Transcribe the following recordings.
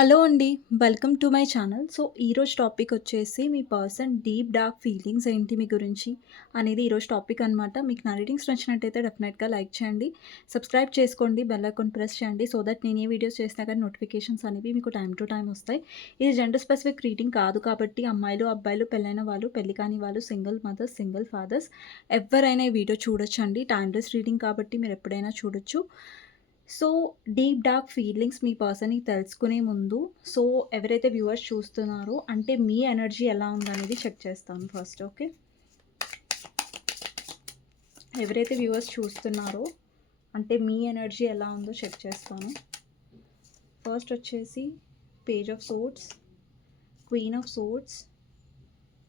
Hello అండి. Welcome to my channel. So, ఈరోజు topic వచ్చేసి మీ పర్సన్ డీప్ డార్క్ ఫీలింగ్స్ ఏంటి మీ గురించి అనేది ఈరోజు టాపిక్ అనమాట. మీకు నా రీడింగ్స్ నచ్చినట్టయితే డెఫినెట్‌గా లైక్ చేయండి. సబ్స్క్రైబ్ చేసుకోండి. బెల్ ఐకాన్ ప్రెస్ చేయండి. సో దట్ నేను ఏ వీడియోస్ చేసినా కానీ నోటిఫికేషన్స్ అనేవి మీకు టైం టు టైం వస్తాయి. ఇది జెండర్ స్పెసిఫిక్ రీడింగ్ కాదు కాబట్టి అమ్మాయిలు, అబ్బాయిలు, పెళ్ళైన వాళ్ళు, పెళ్ళి కాని వాళ్ళు, సింగిల్ మదర్స్, సింగిల్ ఫాదర్స్ ఎవ్వరైనా ఈ వీడియో చూడొచ్చండి. టైమ్‌లెస్ రీడింగ్ కాబట్టి మీరు ఎప్పుడైనా చూడొచ్చు. సో, డీప్ డార్క్ ఫీలింగ్స్ మీ పర్సన్‌కి తెలుసుకునే ముందు సో, ఎవరైతే వ్యూవర్స్ చూస్తున్నారో అంటే మీ ఎనర్జీ ఎలా ఉందనేది చెక్ చేస్తాను ఫస్ట్. ఓకే. ఎవరైతే వ్యూవర్స్ చూస్తున్నారో అంటే మీ ఎనర్జీ ఎలా ఉందో చెక్ చేస్తాను. ఫస్ట్ వచ్చేసి page of swords queen of swords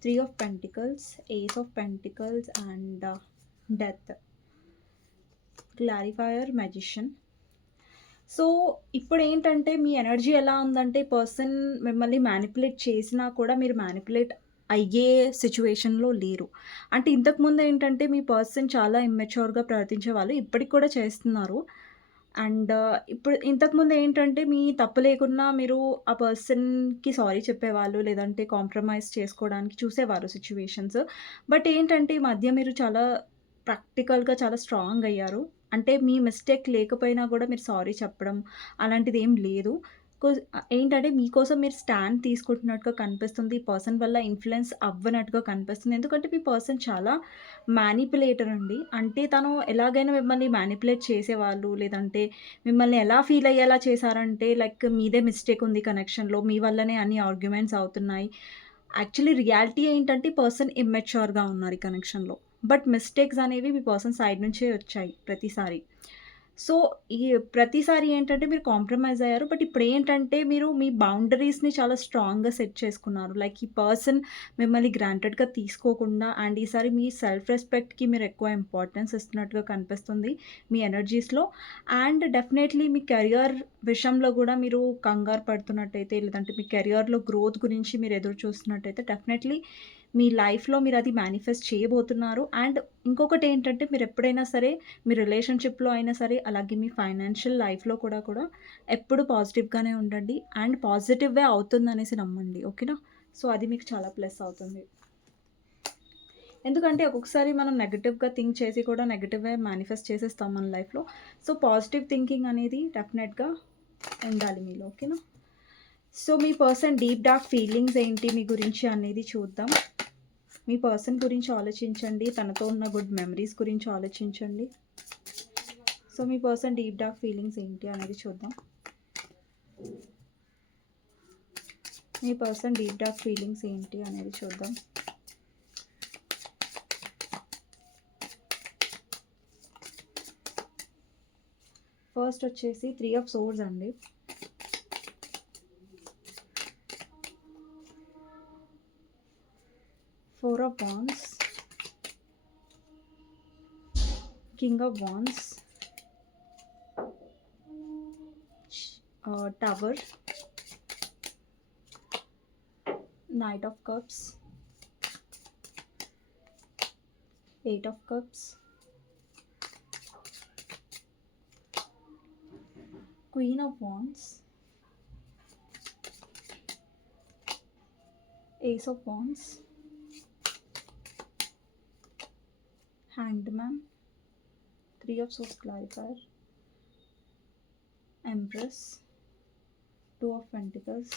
three of pentacles, ace of pentacles and death. Clarifier, magician. So, ఇప్పుడు ఏంటంటే మీ ఎనర్జీ ఎలా ఉందంటే పర్సన్ మిమ్మల్ని మ్యానిపులేట్ చేసినా కూడా మీరు మ్యానిపులేట్ అయ్యే సిచ్యువేషన్లో లేరు. అంటే ఇంతకుముందు ఏంటంటే మీ పర్సన్ చాలా ఇమ్మెచ్యూర్‌గా ప్రవర్తించేవాళ్ళు. ఇప్పటికి కూడా చేస్తున్నారు. అండ్ ఇప్పుడు ఇంతకుముందు ఏంటంటే మీ తప్పు లేకున్నా మీరు ఆ పర్సన్‌కి సారీ చెప్పేవాళ్ళు. లేదంటే కాంప్రమైజ్ చేసుకోవడానికి చూసేవారు సిచ్యువేషన్స్ బట్ ఏంటంటే ఈ మధ్య మీరు చాలా ప్రాక్టికల్‌గా చాలా స్ట్రాంగ్ అయ్యారు. అంటే మీ మిస్టేక్ లేకపోయినా కూడా మీరు సారీ చెప్పడం అలాంటిది ఏం లేదు. ఏంటంటే మీకోసం మీరు స్టాండ్ తీసుకుంటున్నట్టుగా కనిపిస్తుంది. ఈ పర్సన్ వల్ల ఇన్ఫ్లుయెన్స్ అవ్వనట్టుగా కనిపిస్తుంది. ఎందుకంటే మీ పర్సన్ చాలా మ్యానిపులేటర్ అండి. అంటే తను ఎలాగైనా మిమ్మల్ని మ్యానిపులేట్ చేసేవాళ్ళు. లేదంటే మిమ్మల్ని ఎలా ఫీల్ అయ్యేలా చేశారంటే లైక్ మీదే మిస్టేక్ ఉంది కనెక్షన్‌లో. మీ వల్లనే అన్ని ఆర్గ్యుమెంట్స్ అవుతున్నాయి. యాక్చువల్లీ రియాలిటీ ఏంటంటే పర్సన్ ఇమ్మెచ్యూర్‌గా ఉన్నారు ఈ కనెక్షన్‌లో. బట్ మిస్టేక్స్ అనేవి మీ పర్సన్ సైడ్ నుంచే వచ్చాయి ప్రతిసారి. సో, ఈ ప్రతిసారి ఏంటంటే మీరు కాంప్రమైజ్ అయ్యారు. బట్ ఇప్పుడు ఏంటంటే మీరు మీ బౌండరీస్‌ని చాలా స్ట్రాంగ్‌గా సెట్ చేసుకున్నారు. లైక్ ఈ పర్సన్ మిమ్మల్ని గ్రాంటెడ్‌గా తీసుకోకుండా అండ్ ఈసారి మీ సెల్ఫ్ రెస్పెక్ట్‌కి మీరు ఎక్కువ ఇంపార్టెన్స్ ఇస్తున్నట్టుగా కనిపిస్తుంది మీ ఎనర్జీస్‌లో. అండ్ డెఫినెట్లీ మీ కెరియర్ విషయంలో కూడా మీరు కంగారు పడుతున్నట్టయితే లేదంటే మీ కెరియర్‌లో గ్రోత్ గురించి మీరు ఎదురు చూస్తున్నట్టయితే డెఫినెట్లీ మీ లైఫ్‌లో మీరు అది మేనిఫెస్ట్ చేయబోతున్నారు. అండ్ ఇంకొకటి ఏంటంటే మీరు ఎప్పుడైనా సరే మీ రిలేషన్‌షిప్‌లో అయినా సరే అలాగే మీ ఫైనాన్షియల్ లైఫ్‌లో కూడా కూడా ఎప్పుడు పాజిటివ్‌గానే ఉండండి. అండ్ పాజిటివ్వే అవుతుంది అనేసి నమ్మండి. ఓకేనా. సో, అది మీకు చాలా ప్లస్ అవుతుంది. ఎందుకంటే ఒక్కొక్కసారి మనం నెగిటివ్గా థింక్ చేసి కూడా నెగిటివ్వే మేనిఫెస్ట్ చేసేస్తాం మన లైఫ్‌లో. సో, పాజిటివ్ థింకింగ్ అనేది డెఫినెట్‌గా ఉండాలి మీలో. ఓకేనా. సో, మీ పర్సన్ డీప్ డార్క్ ఫీలింగ్స్ ఏంటి మీ గురించి అనేది చూద్దాం. మీ పర్సన్ గురించి ఆలోచించండి. తనతో ఉన్న గుడ్ మెమరీస్ గురించి ఆలోచించండి. సో, మీ పర్సన్ డీప్ డార్క్ ఫీలింగ్స్ ఏంటి అనేది చూద్దాం. మీ పర్సన్ డీప్ డార్క్ ఫీలింగ్స్ ఏంటి అనేది చూద్దాం. ఫస్ట్ వచ్చేసి త్రీ ఆఫ్ సోర్స్ అండి. Four of Wands, King of Wands, uh, Tower, Knight of Cups, Eight of Cups, Queen of Wands, Ace of Wands, Hangman, Three of Swords Clarifier, Empress, Two of Pentacles,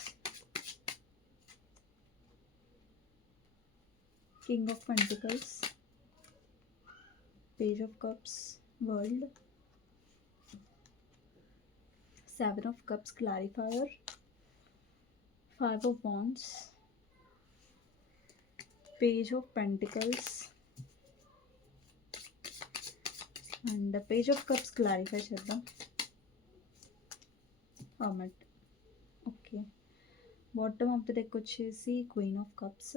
King of Pentacles, Page of Cups, World, Seven of Cups Clarifier, Five of Wands, Page of Pentacles, and page of cups clarify చేద్దాం. Hermit. Okay. Bottom of the deck వచ్చేసి queen of cups.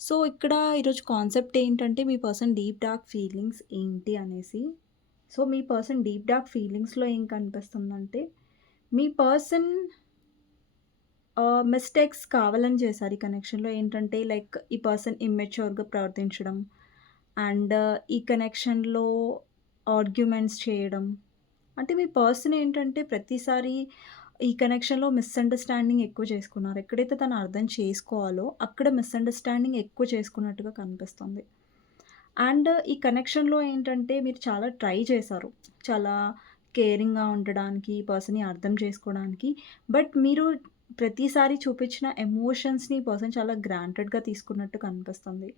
So, ఇక్కడ ఈరోజు concept ఏంటంటే మీ person deep dark feelings ఏంటి అనేసి. So, మీ person deep dark ఫీలింగ్స్‌లో ఏం కనిపిస్తుందంటే మీ పర్సన్ మిస్టేక్స్ కావాలని చేశారు ఈ కనెక్షన్‌లో. ఏంటంటే లైక్ ఈ పర్సన్ ఇమ్మెచ్యూర్‌గా ప్రవర్తించడం. అండ్ ఈ కనెక్షన్‌లో ఆర్గ్యుమెంట్స్ చేయడం. అంటే మీ పర్సన్ ఏంటంటే ప్రతిసారి ఈ కనెక్షన్‌లో మిస్‌అండర్‌స్టాండింగ్ ఎక్కువ చేసుకున్నారు. ఎక్కడైతే తను అర్థం చేసుకోవాలో అక్కడ మిస్‌అండర్‌స్టాండింగ్ ఎక్కువ చేసుకున్నట్టుగా కనిపిస్తుంది. అండ్ ఈ కనెక్షన్‌లో ఏంటంటే మీరు చాలా ట్రై చేశారు. చాలా కేరింగ్‌గా ఉండడానికి, పర్సన్‌ని అర్థం చేసుకోవడానికి. బట్ మీరు ప్రతిసారి చూపించిన ఎమోషన్స్‌ని పర్సన్ చాలా గ్రాంటెడ్‌గా తీసుకున్నట్టు కనిపిస్తుంది.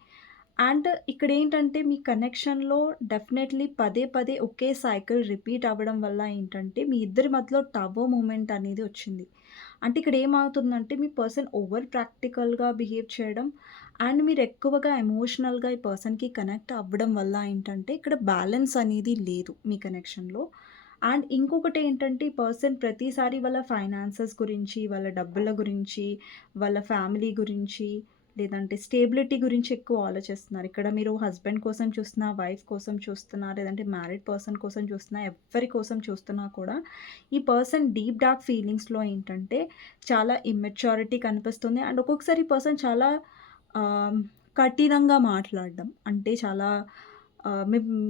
అండ్ ఇక్కడ ఏంటంటే మీ కనెక్షన్‌లో డెఫినెట్‌లీ పదే పదే ఒకే సైకిల్ రిపీట్ అవ్వడం వల్ల ఏంటంటే మీ ఇద్దరి మధ్యలో టబో మూమెంట్ అనేది వచ్చింది. అంటే ఇక్కడ ఏమవుతుందంటే మీ పర్సన్ ఓవర్ ప్రాక్టికల్‌గా బిహేవ్ చేయడం అండ్ మీరు ఎక్కువగా ఎమోషనల్‌గా ఈ పర్సన్‌కి కనెక్ట్ అవ్వడం వల్ల ఏంటంటే ఇక్కడ బ్యాలెన్స్ అనేది లేదు మీ కనెక్షన్‌లో. అండ్ ఇంకొకటి ఏంటంటే ఈ పర్సన్ ప్రతిసారి వాళ్ళ ఫైనాన్సెస్ గురించి, వాళ్ళ డబ్బుల గురించి, వాళ్ళ ఫ్యామిలీ గురించి లేదంటే స్టేబిలిటీ గురించి ఎక్కువ ఆలోచిస్తున్నారు. ఇక్కడ మీరు హస్బెండ్ కోసం చూస్తున్నా, వైఫ్ కోసం చూస్తున్నా, లేదంటే మ్యారీడ్ పర్సన్ కోసం చూస్తున్నా, ఎవరి కోసం చూస్తున్నా కూడా ఈ పర్సన్ డీప్ డార్క్ ఫీలింగ్స్‌లో ఏంటంటే చాలా ఇమ్మెచ్యూరిటీ కనిపిస్తుంది. అండ్ ఒక్కొక్కసారి పర్సన్ చాలా కఠినంగా మాట్లాడడం. అంటే చాలా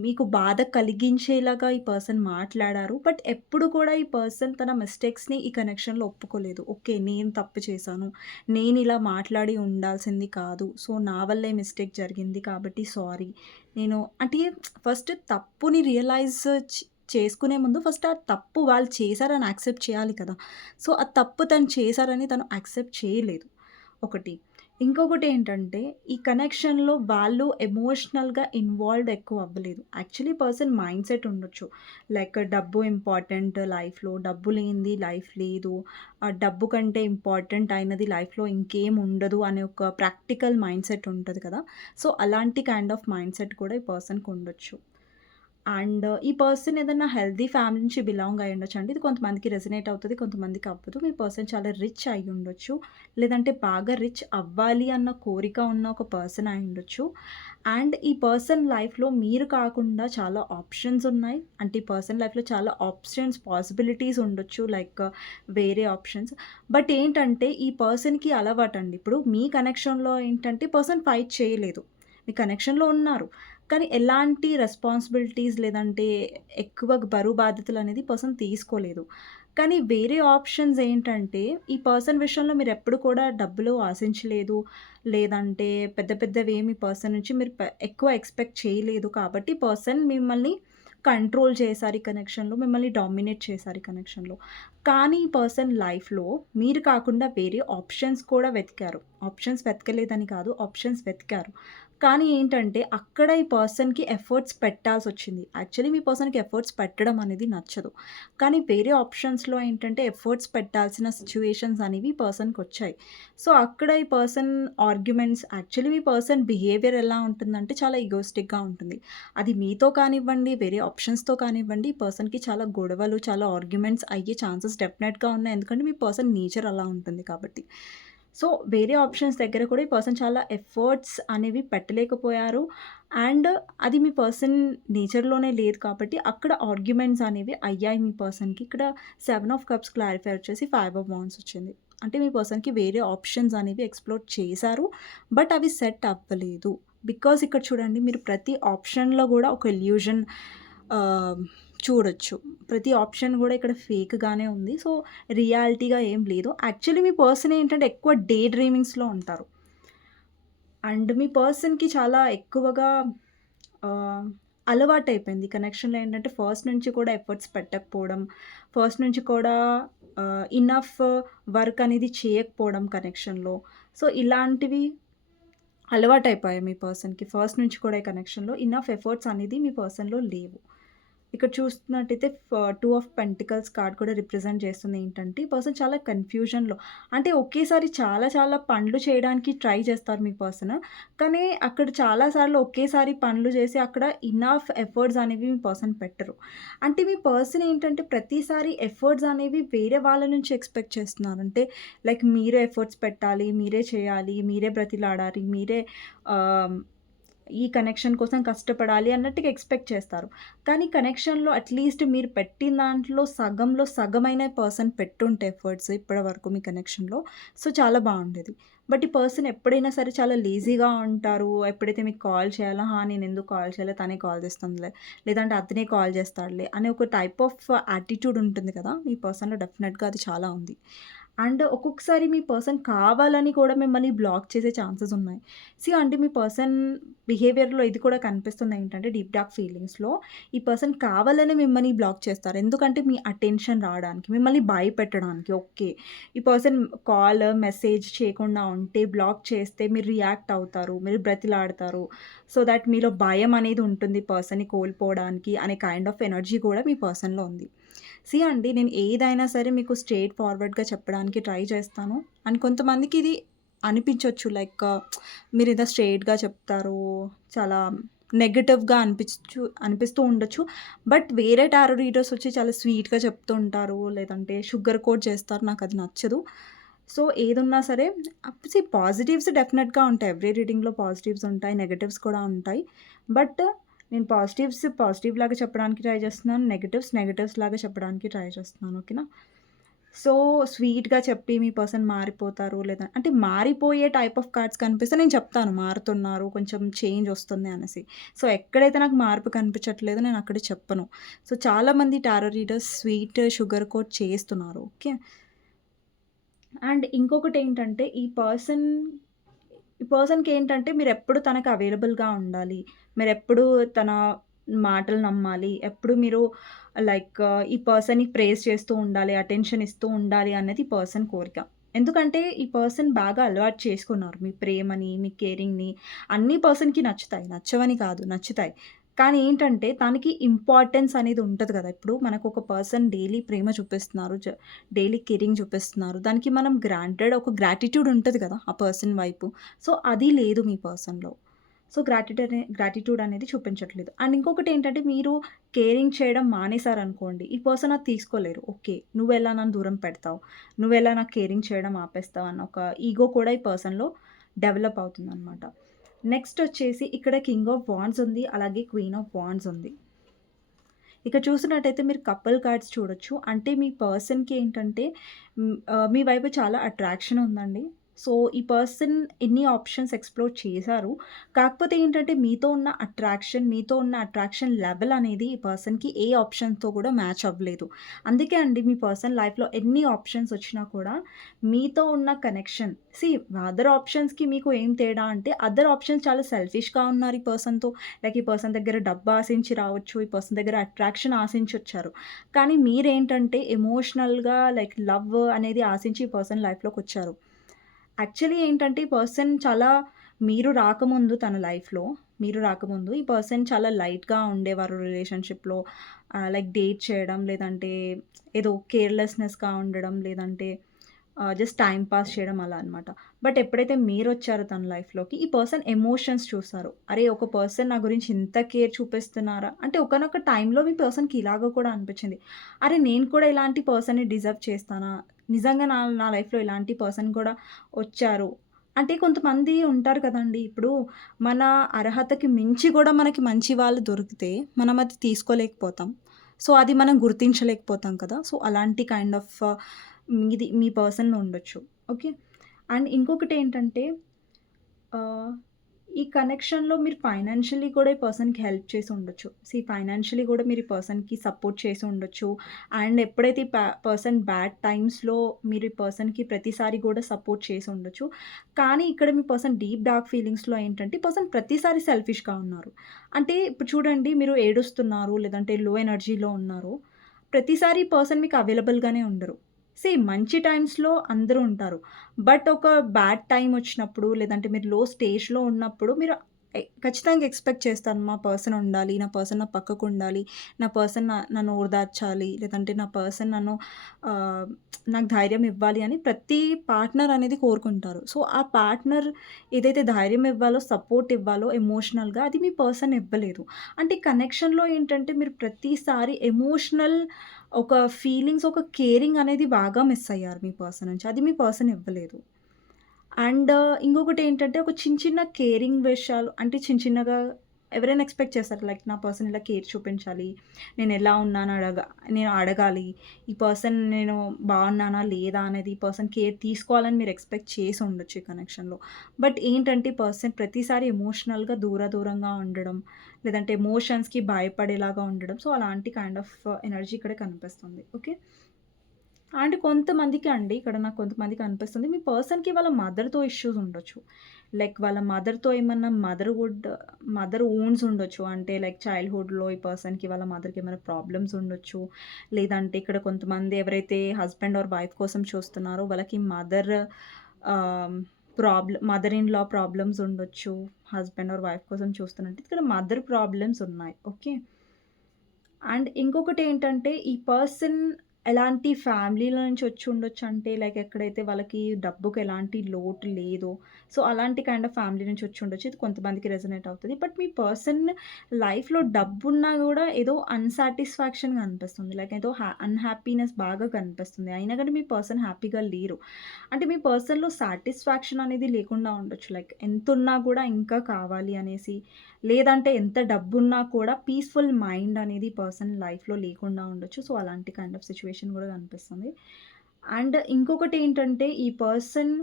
మీకు బాధ కలిగించేలాగా ఈ పర్సన్ మాట్లాడారు. బట్ ఎప్పుడు కూడా ఈ పర్సన్ తన మిస్టేక్స్‌ని ఈ కనెక్షన్‌లో ఒప్పుకోలేదు. ఓకే. నేను తప్పు చేశాను. నేను ఇలా మాట్లాడి ఉండాల్సింది కాదు. సో, నా వల్లే మిస్టేక్ జరిగింది కాబట్టి సారీ. నేను అంటే ఫస్ట్ తప్పుని రియలైజ్ చేసుకునే ముందు ఫస్ట్ ఆ తప్పు వాళ్ళు చేశారని యాక్సెప్ట్ చేయాలి కదా! సో, ఆ తప్పు తను చేశారని తను యాక్సెప్ట్ చేయలేదు. ఒకటి. ఇంకొకటి ఏంటంటే ఈ కనెక్షన్‌లో వాళ్ళు ఎమోషనల్‌గా ఇన్వాల్వ్డ్ ఎక్కువ అవ్వలేదు. యాక్చువల్లీ పర్సన్ మైండ్ సెట్ ఉండొచ్చు. లైక్ డబ్బు ఇంపార్టెంట్ లైఫ్‌లో. డబ్బు లేనిది లైఫ్ లేదు. డబ్బు కంటే ఇంపార్టెంట్ అయినది లైఫ్‌లో ఇంకేం ఉండదు అనే ఒక ప్రాక్టికల్ మైండ్ సెట్ ఉంటుంది కదా! సో, అలాంటి కైండ్ ఆఫ్ మైండ్‌సెట్ కూడా ఈ పర్సన్‌కి ఉండొచ్చు. అండ్ ఈ పర్సన్ ఏదైనా హెల్దీ ఫ్యామిలీ నుంచి బిలాంగ్ అయ్యుండచ్చు అండి ఇది కొంతమందికి రెసినేట్ అవుతుంది కొంతమందికి అవ్వదు. మీ పర్సన్ చాలా రిచ్ అయ్యి ఉండొచ్చు. లేదంటే బాగా రిచ్ అవ్వాలి అన్న కోరిక ఉన్న ఒక పర్సన్ అయి ఉండొచ్చు. అండ్ ఈ పర్సన్ లైఫ్‌లో మీరు కాకుండా చాలా ఆప్షన్స్ ఉన్నాయి. అంటే ఈ పర్సన్ లైఫ్‌లో చాలా ఆప్షన్స్, పాసిబిలిటీస్ ఉండొచ్చు. లైక్ వేరే ఆప్షన్స్. బట్ ఏంటంటే ఈ పర్సన్‌కి అలవాటు అండి ఇప్పుడు మీ కనెక్షన్‌లో ఏంటంటే పర్సన్ ఫైట్ చేయలేదు. మీ కనెక్షన్‌లో ఉన్నారు. కానీ ఎలాంటి రెస్పాన్సిబిలిటీస్ లేదంటే ఎక్కువ బరువు బాధ్యతలు అనేది పర్సన్ తీసుకోలేదు. కానీ వేరే ఆప్షన్స్ ఏంటంటే ఈ పర్సన్ విషయంలో మీరు ఎప్పుడు కూడా డబ్బులు ఆశించలేదు. లేదంటే పెద్ద పెద్దవేమి పర్సన్ నుంచి మీరు ఎక్కువ ఎక్స్‌పెక్ట్ చేయలేదు కాబట్టి పర్సన్ మిమ్మల్ని కంట్రోల్ చేశారు ఈ కనెక్షన్‌లో. మిమ్మల్ని డామినేట్ చేశారు ఈ కనెక్షన్‌లో. కానీ ఈ పర్సన్ లైఫ్‌లో మీరు కాకుండా వేరే ఆప్షన్స్ కూడా వెతికారు. ఆప్షన్స్ వెతకలేదని కాదు. ఆప్షన్స్ వెతికారు. కానీ ఏంటంటే అక్కడ ఈ పర్సన్‌కి ఎఫర్ట్స్ పెట్టాల్సొచ్చింది. యాక్చువల్లీ మీ పర్సన్‌కి ఎఫర్ట్స్ పెట్టడం అనేది నచ్చదు. కానీ వేరే ఆప్షన్స్‌లో ఏంటంటే ఎఫర్ట్స్ పెట్టాల్సిన సిచ్యువేషన్స్ అనేవి పర్సన్కి వచ్చాయి సో, అక్కడ ఈ పర్సన్ ఆర్గ్యుమెంట్స్ యాక్చువల్లీ మీ పర్సన్ బిహేవియర్ ఎలా ఉంటుందంటే చాలా ఈగోస్టిక్గా ఉంటుంది. అది మీతో కానివ్వండి, వేరే ఆప్షన్స్‌తో కానివ్వండి ఈ పర్సన్‌కి చాలా గొడవలు, చాలా ఆర్గ్యుమెంట్స్ అయ్యే ఛాన్సెస్ డెఫినెట్‌గా ఉన్నాయి. ఎందుకంటే మీ పర్సన్ నేచర్ అలా ఉంటుంది కాబట్టి. సో, వేరే ఆప్షన్స్ దగ్గర కూడా ఈ పర్సన్ చాలా ఎఫర్ట్స్ అనేవి పెట్టలేకపోయారు. అండ్ అది మీ పర్సన్ నేచర్‌లోనే లేదు కాబట్టి అక్కడ ఆర్గ్యుమెంట్స్ అనేవి అయ్యాయి మీ పర్సన్‌కి. ఇక్కడ సెవెన్ ఆఫ్ కప్స్ క్లారిఫై వచ్చేసి ఫైవ్ ఆఫ్ బాండ్స్ వచ్చింది. అంటే మీ పర్సన్‌కి వేరే ఆప్షన్స్ అనేవి ఎక్స్‌ప్లోర్ చేశారు. బట్ అవి సెట్ అవ్వలేదు. బికాజ్ ఇక్కడ చూడండి మీరు ప్రతి ఆప్షన్‌లో కూడా ఒక ఎల్యూజన్ చూడొచ్చు. ప్రతి ఆప్షన్ కూడా ఇక్కడ ఫేక్‌గానే ఉంది. సో, రియాలిటీగా ఏం లేదు. యాక్చువల్లీ మీ పర్సన్ ఏంటంటే ఎక్కువ డే డ్రీమింగ్స్‌లో ఉంటారు. అండ్ మీ పర్సన్‌కి చాలా ఎక్కువగా అలవాటు అలవాటైపోయింది. కనెక్షన్‌లో ఏంటంటే ఫస్ట్ నుంచి కూడా ఎఫర్ట్స్ పెట్టకపోవడం, ఫస్ట్ నుంచి కూడా ఆహ్, ఇనఫ్ వర్క్ అనేది చేయకపోవడం కనెక్షన్‌లో. సో, ఇలాంటివి అలవాటైపోయాయి మీ పర్సన్‌కి. ఫస్ట్ నుంచి కూడా ఈ కనెక్షన్‌లో ఇనఫ్ ఎఫర్ట్స్ అనేది మీ పర్సన్‌లో లేవు. ఇక్కడ చూస్తున్నట్టయితే టూ ఆఫ్ పెంటికల్స్ కార్డ్ కూడా రిప్రజెంట్ చేస్తుంది ఏంటంటే ఈ పర్సన్ చాలా కన్‌ఫ్యూజన్‌లో అంటే ఒకేసారి చాలా చాలా పనులు చేయడానికి ట్రై చేస్తారు మీ పర్సన్. కానీ అక్కడ చాలా సార్లు ఒకేసారి పనులు చేసి అక్కడ ఇనఫ్ ఎఫర్ట్స్ అనేవి మీ పర్సన్ పెట్టరు. అంటే మీ పర్సన్ ఏంటంటే ప్రతిసారి ఎఫర్ట్స్ అనేవి వేరే వాళ్ళ నుంచి ఎక్స్‌పెక్ట్ చేస్తున్నారు. అంటే లైక్ మీరే ఎఫర్ట్స్ పెట్టాలి, మీరే చేయాలి, మీరే బ్రతిలాడాలి, మీరే ఈ కనెక్షన్ కోసం కష్టపడాలి అన్నట్టుగా ఎక్స్‌పెక్ట్ చేస్తారు. కానీ కనెక్షన్‌లో అట్‌లీస్ట్ మీరు పెట్టిన దాంట్లో సగంలో సగమైన పర్సన్ పెట్టుంటే ఎఫర్ట్స్ ఇప్పటి వరకు మీ కనెక్షన్‌లో సో, చాలా బాగుండేది బట్ ఈ పర్సన్ ఎప్పుడైనా సరే చాలా లేజీగా ఉంటారు. ఎప్పుడైతే మీకు కాల్ చేయాలో, నేను ఎందుకు కాల్ చేయలే తనే కాల్ చేస్తుందిలే, లేదంటే అతనే కాల్ చేస్తాడులే" అనే ఒక టైప్ ఆఫ్ యాటిట్యూడ్ ఉంటుంది కదా! మీ పర్సన్‌లో డెఫినెట్‌గా అది చాలా ఉంది. అండ్ ఒక్కొక్కసారి మీ పర్సన్ కావాలని కూడా మిమ్మల్ని బ్లాక్ చేసే ఛాన్సెస్ ఉన్నాయి. సి అంటే మీ పర్సన్ బిహేవియర్‌లో ఇది కూడా కనిపిస్తుంది ఏంటంటే డీప్ డార్క్ ఫీలింగ్స్‌లో ఈ పర్సన్ కావాలని మిమ్మల్ని బ్లాక్ చేస్తారు. ఎందుకంటే మీ అటెన్షన్ రావడానికి, మిమ్మల్ని భయపెట్టడానికి. ఓకే. ఈ పర్సన్ కాల్, మెసేజ్ చేయకుండా ఉంటే బ్లాక్ చేస్తే మీరు రియాక్ట్ అవుతారు. మీరు బ్రతిలాడతారు. సో దట్ మీలో భయం అనేది ఉంటుంది పర్సన్‌ని కోల్పోవడానికి అనే కైండ్ ఆఫ్ ఎనర్జీ కూడా మీ పర్సన్‌లో ఉంది. సి అండి నేను ఏదైనా సరే మీకు స్ట్రేట్ ఫార్వర్డ్‌గా చెప్పడానికి ట్రై చేస్తాను. అండ్ కొంతమందికి ఇది అనిపించవచ్చు లైక్ మీరు ఏదో స్ట్రేట్గా చెప్తారు. చాలా నెగటివ్గా అనిపించు అనిపిస్తూ ఉండొచ్చు. బట్ వేరే టారో రీడర్స్ వచ్చి చాలా స్వీట్‌గా చెప్తూ ఉంటారు. లేదంటే షుగర్ కోట్ చేస్తారు. నాకు అది నచ్చదు. సో, ఏదున్నా సరే సి పాజిటివ్స్ డెఫినెట్‌గా ఉంటాయి. ఎవ్రీ రీడింగ్‌లో పాజిటివ్స్ ఉంటాయి. నెగటివ్స్ కూడా ఉంటాయి. బట్ నేను పాజిటివ్స్ పాజిటివ్ లాగా చెప్పడానికి ట్రై చేస్తున్నాను. నెగటివ్స్ నెగిటివ్స్ లాగా చెప్పడానికి ట్రై చేస్తున్నాను. ఓకేనా? సో, స్వీట్‌గా చెప్పి మీ పర్సన్ మారిపోతారు లేదా అంటే మారిపోయే టైప్ ఆఫ్ కార్డ్స్ కనిపిస్తే నేను చెప్తాను మారుతున్నారు. కొంచెం చేంజ్ వస్తుంది అనేసి. సో, ఎక్కడైతే నాకు మార్పు కనిపించట్లేదో నేను అక్కడే చెప్పను. సో, చాలామంది tarot readers sweet sugar coat చేస్తున్నారు. ఓకే. అండ్ ఇంకొకటి ఏంటంటే ఈ పర్సన్ ఈ పర్సన్‌కి ఏంటంటే మీరు ఎప్పుడు తనకి అవైలబుల్‌గా ఉండాలి. మీరెప్పుడు తన మాటలు నమ్మాలి. ఎప్పుడు మీరు లైక్ ఈ పర్సన్‌ని ప్రేస్ చేస్తూ ఉండాలి. అటెన్షన్ ఇస్తూ ఉండాలి అనేది ఈ పర్సన్ కోరిక. ఎందుకంటే ఈ పర్సన్ బాగా అలవాటు చేసుకున్నారు. మీ ప్రేమని, మీ కేరింగ్‌ని అన్ని పర్సన్‌కి నచ్చుతాయి. నచ్చవని కాదు నచ్చుతాయి. కానీ ఏంటంటే తనకి ఇంపార్టెన్స్ అనేది ఉంటుంది కదా! ఇప్పుడు మనకు ఒక పర్సన్ డైలీ ప్రేమ చూపిస్తున్నారు. డైలీ కేరింగ్ చూపిస్తున్నారు. దానికి మనం గ్రాంటెడ్ ఒక గ్రాటిట్యూడ్ ఉంటుంది కదా! ఆ పర్సన్ వైపు. సో, అది లేదు మీ పర్సన్‌లో. సో, గ్రాటిట్యూడ్ అనే గ్రాటిట్యూడ్ అనేది చూపించట్లేదు. అండ్ ఇంకొకటి ఏంటంటే మీరు కేరింగ్ చేయడం మానేశారనుకోండి ఈ పర్సన్ అది తీసుకోలేరు. ఓకే. నువ్వెలా నన్ను దూరం పెడతావు? నువ్వెలా నాకు కేరింగ్ చేయడం ఆపేస్తావు? అన్న ఒక ఈగో కూడా ఈ పర్సన్‌లో డెవలప్ అవుతుందనమాట. నెక్స్ట్ వచ్చేసి ఇక్కడ కింగ్ ఆఫ్ వాండ్స్ ఉంది. అలాగే క్వీన్ ఆఫ్ వాండ్స్ ఉంది. ఇక చూసినట్టయితే మీరు కపుల్ కార్డ్స్ చూడొచ్చు. అంటే మీ పర్సన్‌కి ఏంటంటే మీ వైపు చాలా అట్రాక్షన్ ఉందండి. సో, ఈ పర్సన్ ఎన్ని ఆప్షన్స్ ఎక్స్‌ప్లోర్ చేశారు. కాకపోతే ఏంటంటే మీతో ఉన్న అట్రాక్షన్, మీతో ఉన్న అట్రాక్షన్ లెవెల్ అనేది ఈ పర్సన్‌కి ఏ ఆప్షన్‌తో కూడా మ్యాచ్ అవ్వలేదు. అందుకే అండి మీ పర్సన్ లైఫ్‌లో ఎన్ని ఆప్షన్స్ వచ్చినా కూడా మీతో ఉన్న కనెక్షన్ సీ అదర్ ఆప్షన్స్‌కి మీకు ఏం తేడా అంటే అదర్ ఆప్షన్స్ చాలా సెల్ఫిష్‌గా ఉన్నారు ఈ పర్సన్‌తో. లైక్ ఈ పర్సన్ దగ్గర డబ్బు ఆశించి రావచ్చు. ఈ పర్సన్ దగ్గర అట్రాక్షన్ ఆశించి వచ్చారు కానీ మీరేంటంటే ఎమోషనల్‌గా లైక్ లవ్ అనేది ఆశించి ఈ పర్సన్ లైఫ్లోకి వచ్చారు యాక్చువల్లీ ఏంటంటే ఈ పర్సన్ చాలా మీరు రాకముందు తన లైఫ్‌లో మీరు రాకముందు ఈ పర్సన్ చాలా లైట్‌గా ఉండేవారు రిలేషన్‌షిప్‌లో. లైక్ డేట్ చేయడం లేదంటే ఏదో కేర్‌లెస్‌నెస్‌గా ఉండడం లేదంటే జస్ట్ టైం పాస్ చేయడం అలా అనమాట. బట్ ఎప్పుడైతే మీరు వచ్చారో తన లైఫ్‌లోకి ఈ పర్సన్ ఎమోషన్స్ చూస్తారు అరే! ఒక పర్సన్ నా గురించి ఇంత కేర్ చూపిస్తున్నారా? అంటే ఒకనొక టైంలో మీ పర్సన్‌కి ఇలాగ కూడా అనిపించింది. అరే! నేను కూడా ఇలాంటి పర్సన్‌ని డిజర్వ్ చేస్తానా? నిజంగా నా నా లైఫ్‌లో ఇలాంటి పర్సన్ కూడా వచ్చారు. అంటే కొంతమంది ఉంటారు కదండీ! ఇప్పుడు మన అర్హతకి మించి కూడా మనకి మంచి వాళ్ళు దొరికితే మనం అది తీసుకోలేకపోతాం. సో, అది మనం గుర్తించలేకపోతాం కదా! సో, అలాంటి కైండ్ ఆఫ్ uh, మీది మీ పర్సన్‌లో ఉండొచ్చు. ఓకే. అండ్ ఇంకొకటి ఏంటంటే uh, ఈ కనెక్షన్‌లో మీరు ఫైనాన్షియల్లీ కూడా ఈ పర్సన్‌కి హెల్ప్ చేసి ఉండొచ్చు. సీ ఫైనాన్షియల్లీ కూడా మీరు ఈ పర్సన్‌కి సపోర్ట్ చేసి ఉండొచ్చు. అండ్ ఎప్పుడైతే ఈ పర్సన్ బ్యాడ్ టైమ్స్‌లో మీరు ఈ పర్సన్‌కి ప్రతిసారి కూడా సపోర్ట్ చేసి ఉండొచ్చు. కానీ ఇక్కడ మీ పర్సన్ డీప్ డార్క్ ఫీలింగ్స్‌లో ఏంటంటే పర్సన్ ప్రతిసారి సెల్ఫిష్‌గా ఉన్నారు. అంటే ఇప్పుడు చూడండి మీరు ఏడుస్తున్నారు లేదంటే లో ఎనర్జీలో ఉన్నారు. ప్రతిసారి పర్సన్ మీకు అవైలబుల్‌గానే ఉండరు. సే మంచి టైమ్స్‌లో అందరూ ఉంటారు. బట్ ఒక బ్యాడ్ టైం వచ్చినప్పుడు లేదంటే మీరు లో స్టేజ్‌లో ఉన్నప్పుడు మీరు ఖచ్చితంగా ఎక్స్‌పెక్ట్ చేస్తాను మా పర్సన్ ఉండాలి. నా పర్సన్ నా పక్కకు ఉండాలి. నా పర్సన్ నన్ను ఓదార్చాలి. లేదంటే నా పర్సన్ నన్ను నాకు ధైర్యం ఇవ్వాలి అని ప్రతి పార్ట్నర్ అనేది కోరుకుంటారు. సో, ఆ పార్ట్నర్ ఏదైతే ధైర్యం ఇవ్వాలో, సపోర్ట్ ఇవ్వాలో ఎమోషనల్‌గా అది మీ పర్సన్ ఇవ్వలేదు. అంటే కనెక్షన్‌లో ఏంటంటే మీరు ప్రతిసారి ఎమోషనల్ ఒక ఫీలింగ్స్, ఒక కేరింగ్ అనేది బాగా మిస్ అయ్యారు మీ పర్సన్ నుంచి. అది మీ పర్సన్ ఇవ్వలేదు. అండ్ uh, ఇంకొకటి ఏంటంటే ఒక చిన్న చిన్న కేరింగ్ విషయాలు అంటే చిన్న చిన్నగా ఎవరైనా ఎక్స్‌పెక్ట్ చేస్తారు. లైక్ నా పర్సన్ ఇలా కేర్ చూపించాలి. నేను ఎలా ఉన్నాను అడగ నేను అడగాలి. ఈ పర్సన్ నేను బాగున్నానా? లేదా? అనేది ఈ పర్సన్ కేర్ తీసుకోవాలని మీరు ఎక్స్‌పెక్ట్ చేసి ఉండొచ్చు ఈ కనెక్షన్‌లో. బట్ ఏంటంటే ఈ పర్సన్ ప్రతిసారి ఎమోషనల్‌గా దూర దూరంగా ఉండడం, లేదంటే ఎమోషన్స్‌కి భయపడేలాగా ఉండడం. సో, అలాంటి కైండ్ ఆఫ్ ఎనర్జీ ఇక్కడ కనిపిస్తుంది. ఓకే. అండ్ కొంతమందికి అండి ఇక్కడ నాకు కొంతమందికి అనిపిస్తుంది. మీ పర్సన్‌కి వాళ్ళ మదర్‌తో ఇష్యూస్ ఉండొచ్చు. లైక్ వాళ్ళ మదర్‌తో ఏమన్నా మదర్‌హుడ్ మదర్ ఓన్స్ ఉండొచ్చు. అంటే లైక్ చైల్డ్‌హుడ్‌లో ఈ పర్సన్‌కి వాళ్ళ మదర్‌కి ఏమైనా ప్రాబ్లమ్స్ ఉండొచ్చు. లేదంటే ఇక్కడ కొంతమంది ఎవరైతే హస్బెండ్ ఆర్ వైఫ్ కోసం చూస్తున్నారో వాళ్ళకి mother problem mother in law problems ఉండొచ్చు. హస్బెండ్ ఆర్ వైఫ్ కోసం చూస్తున్నట్టు ఇక్కడ మదర్ ప్రాబ్లమ్స్ ఉన్నాయి. ఓకే. అండ్ ఇంకొకటి ఏంటంటే ఈ పర్సన్ ఎలాంటి ఫ్యామిలీలో నుంచి వచ్చి ఉండొచ్చంటే లైక్ ఎక్కడైతే వాళ్ళకి డబ్బుకి ఎలాంటి లోటు లేదో సో, అలాంటి కైండ్ ఆఫ్ ఫ్యామిలీ నుంచి వచ్చి ఉండొచ్చు. ఇది కొంతమందికి రెజనేట్ అవుతుంది బట్ మీ పర్సన్ లైఫ్‌లో డబ్బున్నా కూడా ఏదో అన్‌సాటిస్ఫాక్షన్‌గా అనిపిస్తుంది. లైక్ ఏదో హ్యా అన్‌హ్యాపీనెస్ బాగా కనిపిస్తుంది. అయినా కానీ మీ పర్సన్ హ్యాపీగా లేరు. అంటే మీ పర్సన్‌లో సాటిస్ఫాక్షన్ అనేది లేకుండా ఉండొచ్చు. లైక్ ఎంత ఉన్నా కూడా ఇంకా కావాలి అనేసి, లేదంటే ఎంత డబ్బున్నా కూడా పీస్‌ఫుల్ మైండ్ అనేది పర్సన్ లైఫ్‌లో లేకుండా ఉండొచ్చు. సో, అలాంటి కైండ్ ఆఫ్ సిట్యుయేషన్ కూడా కనిపిస్తుంది. అండ్ ఇంకొకటి ఏంటంటే ఈ పర్సన్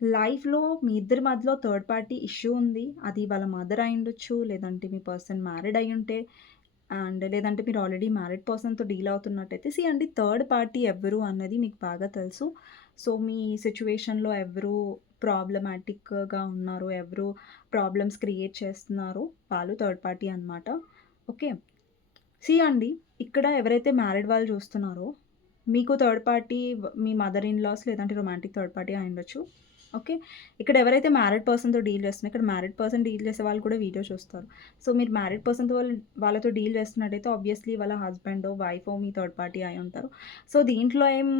లైఫ్‌లో మీ ఇద్దరి మధ్యలో థర్డ్ పార్టీ ఇష్యూ ఉంది. అది వాళ్ళ మదర్ అయి ఉండొచ్చు లేదంటే మీ పర్సన్ మ్యారీడ్ ఉంటే అండ్ లేదంటే మీరు ఆల్రెడీ మ్యారీడ్ పర్సన్‌తో డీల్ అవుతున్నట్టయితే సి అండి థర్డ్ పార్టీ ఎవ్వరు అన్నది మీకు బాగా తెలుసు. సో, మీ సిచ్యువేషన్లో ఎవరు ప్రాబ్లమాటిక్‌గా ఉన్నారు ఎవరు ప్రాబ్లమ్స్ క్రియేట్ చేస్తున్నారు వాళ్ళు థర్డ్ పార్టీ అనమాట. ఓకే. సీ అండి ఇక్కడ ఎవరైతే మ్యారీడ్ వాళ్ళు చూస్తున్నారో మీకు థర్డ్ పార్టీ మీ మదర్ ఇన్ లాస్ లేదంటే రొమాంటిక్ థర్డ్ పార్టీ అయ్యుండొచ్చు. ఓకే. ఇక్కడ ఎవరైతే మ్యారీడ్ పర్సన్‌తో డీల్ చేస్తున్నారో ఇక్కడ మ్యారీడ్ పర్సన్ డీల్ చేసే వాళ్ళు కూడా వీడియో చూస్తారు. సో, మీరు మ్యారీడ్ పర్సన్‌తో వాళ్ళు వాళ్ళతో డీల్ చేస్తున్నట్టయితే ఆబ్వియస్‌లీ వాళ్ళ హస్బెండో, వైఫో మీ థర్డ్ పార్టీ అయి ఉంటారు. సో, దీంట్లో ఏం